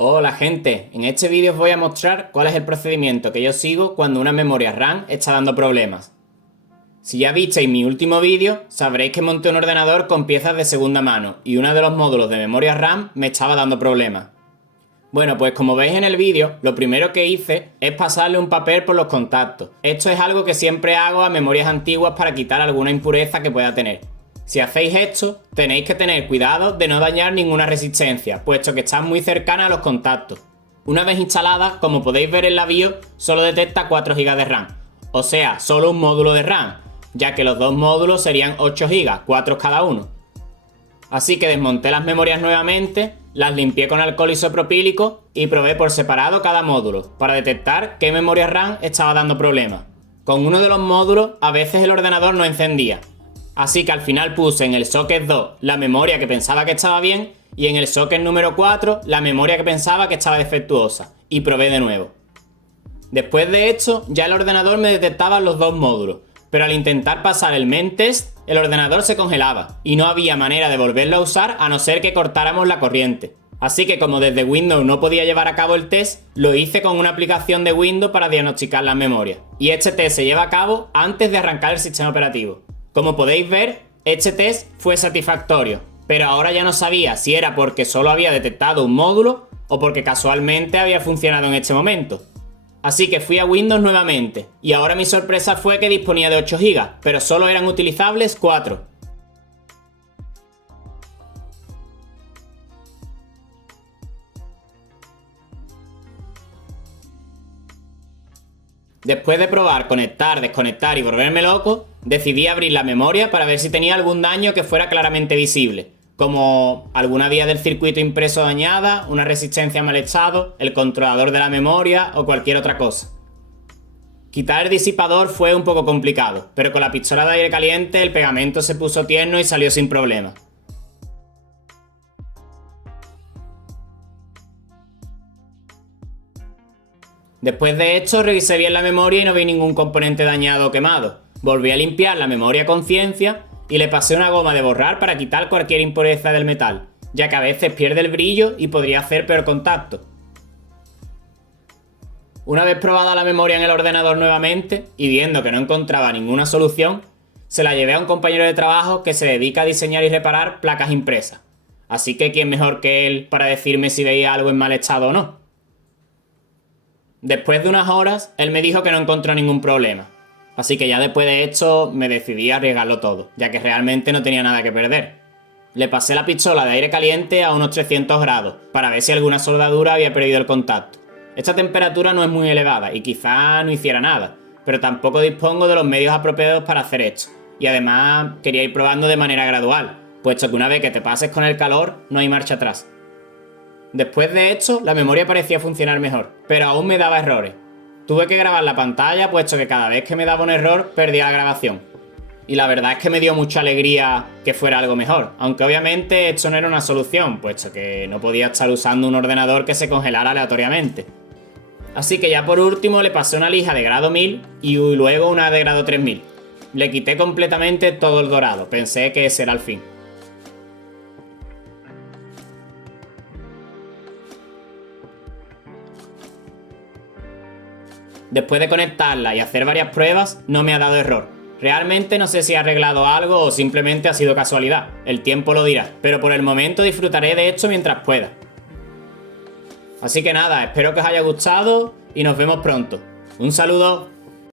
Hola gente, en este vídeo os voy a mostrar cuál es el procedimiento que yo sigo cuando una memoria RAM está dando problemas. Si ya visteis mi último vídeo, sabréis que monté un ordenador con piezas de segunda mano y uno de los módulos de memoria RAM me estaba dando problemas. Bueno, pues como veis en el vídeo, lo primero que hice es pasarle un papel por los contactos. Esto es algo que siempre hago a memorias antiguas para quitar alguna impureza que pueda tener. Si hacéis esto, tenéis que tener cuidado de no dañar ninguna resistencia, puesto que están muy cercanas a los contactos. Una vez instalada, como podéis ver en la BIOS, solo detecta 4 GB de RAM, o sea, solo un módulo de RAM, ya que los dos módulos serían 8 GB, 4 cada uno. Así que desmonté las memorias nuevamente, las limpié con alcohol isopropílico y probé por separado cada módulo, para detectar qué memoria RAM estaba dando problemas. Con uno de los módulos, a veces el ordenador no encendía. Así que al final puse en el socket 2 la memoria que pensaba que estaba bien y en el socket número 4 la memoria que pensaba que estaba defectuosa, y probé de nuevo. Después de esto ya el ordenador me detectaba los dos módulos, pero al intentar pasar el main test el ordenador se congelaba y no había manera de volverlo a usar a no ser que cortáramos la corriente. Así que como desde Windows no podía llevar a cabo el test, lo hice con una aplicación de Windows para diagnosticar las memorias. Y este test se lleva a cabo antes de arrancar el sistema operativo. Como podéis ver, este test fue satisfactorio, pero ahora ya no sabía si era porque solo había detectado un módulo o porque casualmente había funcionado en este momento. Así que fui a Windows nuevamente, y ahora mi sorpresa fue que disponía de 8 GB, pero solo eran utilizables 4. Después de probar conectar, desconectar y volverme loco, decidí abrir la memoria para ver si tenía algún daño que fuera claramente visible, como alguna vía del circuito impreso dañada, una resistencia en mal estado, el controlador de la memoria o cualquier otra cosa. Quitar el disipador fue un poco complicado, pero con la pistola de aire caliente el pegamento se puso tierno y salió sin problema. Después de esto revisé bien la memoria y no vi ningún componente dañado o quemado. Volví a limpiar la memoria a conciencia y le pasé una goma de borrar para quitar cualquier impureza del metal, ya que a veces pierde el brillo y podría hacer peor contacto. Una vez probada la memoria en el ordenador nuevamente y viendo que no encontraba ninguna solución, se la llevé a un compañero de trabajo que se dedica a diseñar y reparar placas impresas. Así que quién mejor que él para decirme si veía algo en mal estado o no. Después de unas horas, él me dijo que no encontró ningún problema. Así que ya después de esto me decidí a arriesgarlo todo, ya que realmente no tenía nada que perder. Le pasé la pistola de aire caliente a unos 300 grados, para ver si alguna soldadura había perdido el contacto. Esta temperatura no es muy elevada y quizá no hiciera nada, pero tampoco dispongo de los medios apropiados para hacer esto. Y además quería ir probando de manera gradual, puesto que una vez que te pases con el calor, no hay marcha atrás. Después de esto, la memoria parecía funcionar mejor, pero aún me daba errores. Tuve que grabar la pantalla, puesto que cada vez que me daba un error, perdía la grabación. Y la verdad es que me dio mucha alegría que fuera algo mejor, aunque obviamente esto no era una solución, puesto que no podía estar usando un ordenador que se congelara aleatoriamente. Así que ya por último le pasé una lija de grado 1000 y luego una de grado 3000. Le quité completamente todo el dorado, pensé que ese era el fin. Después de conectarla y hacer varias pruebas, no me ha dado error. Realmente no sé si ha arreglado algo o simplemente ha sido casualidad, el tiempo lo dirá, pero por el momento disfrutaré de esto mientras pueda. Así que nada, espero que os haya gustado y nos vemos pronto. Un saludo.